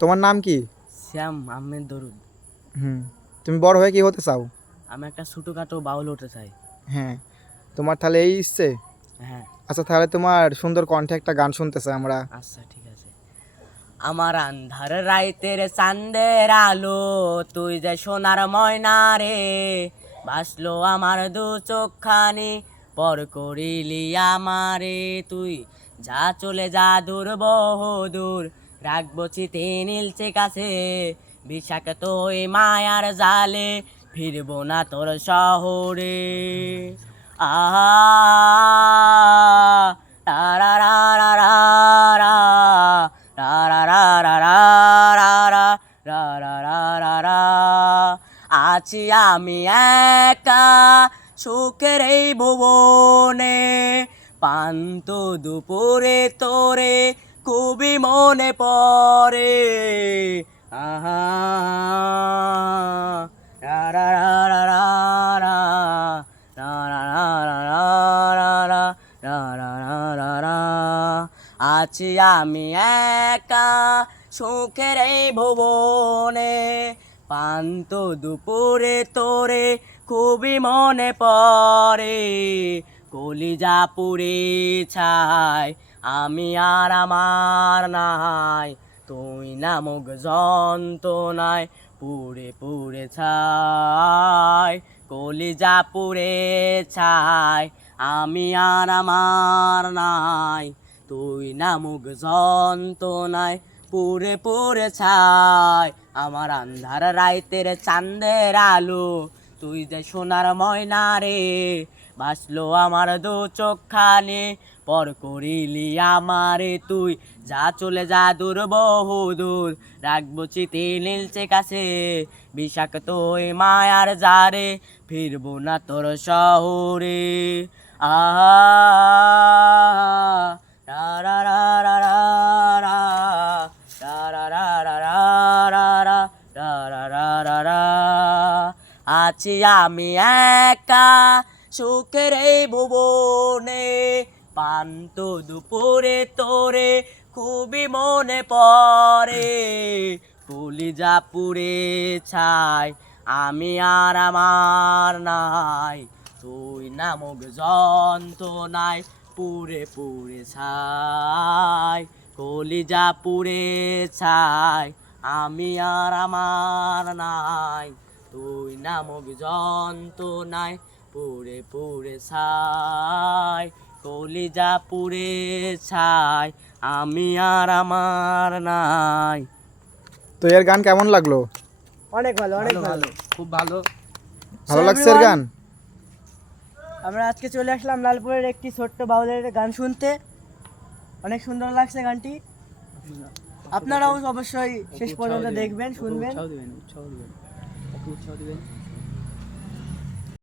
তোমার নাম কি? শ্যাম আহমেদ দরুদ। হুম। তুমি বড় হয়ে কি হতে চাও? আমি একটা ছোটখাটো বাউল হতে চাই। হ্যাঁ, তোমার তাহলে এই ইচ্ছে। হ্যাঁ। আচ্ছা, তাহলে তোমার সুন্দর কণ্ঠে একটা গান শুনতে চাই আমরা। আচ্ছা ঠিক আছে। আমার আন্ধার রাইতের চাঁদের আলো, তুই যে সোনার ময়না রে, ভাসলো আমার দু চোখখানি, পর করিলি আমারে তুই। যা চলে যা দূর বহুদূর, রাখবো চিতে নীলচে কাছে, বিষাক্ত ওই মায়ার জালে, ফিরবো না তোর শহরে। আহা রা রা রা রা রা রা রা রা রা রা রা রা রা রা রা রা রা। আছি আমি একা সুখের এই ভুবনে, পান্ত দুপুরে তোরে খুবই মনে পড়ে। আহা রা রা রা রা রা রা রা রা রা রা রা রা রা রা রা রা। আছি আমি একা সুখের এই ভুবনে, পান্ত দুপুরে তোরে খুবই মনে পড়ে। কলিজা পুড়ে ছাই আমি আর আমার নাই, তুই নামক যন্ত্রণায় পুড়ে পুড়ে ছাই। কলিজা পুড়ে ছাই আমি আর আমার নাই, তুই নামক যন্ত্রণায় পুড়ে পুড়ে ছাই। আমার আন্ধার রাইতের চাঁদের আলো, তুই যে সোনার ময়না রে, ভাসলো আমার দু চোখখানি, পর করিলি আমারে তুই। যা চলে যা দূর বহুদূর, রাখবো চিতে নীলচে কাছে, বিষাক্ত ওই মায়ার জারে, ফিরবো না তোর শহরে। আহা রা রা রা রা রা রা রা রা রা রা রা রা রা রা রা রা রা। আছি আমি একা সুখের এই ভুবনে, পান্ত দুপুরে তোরে খুবই মনে পড়ে। কলিজা পুড়ে ছাই আমি আর আমার নাই, তুই নামক যন্ত্রণায় পুড়ে পুড়ে ছাই। কলিজা পুড়ে ছাই আমি আর আমার নাই, তুই নামক যন্ত্রণায় পুড়ে পুড়ে ছাই। কলিজা পুড়ে ছাই আমি আর আমার নাই। তো এর গান কেমন লাগলো? অনেক ভালো, অনেক ভালো। খুব ভালো। ভালো লাগছে এর গান? আমরা আজকে চলে আসলাম লালপুরের একটি ছোট্ট বাউলের গান শুনতে। অনেক সুন্দর লাগছে গানটি। আপনারাও অবশ্যই শেষ পর্যন্ত দেখবেন, শুনবেন। উৎসাহ দিবেন।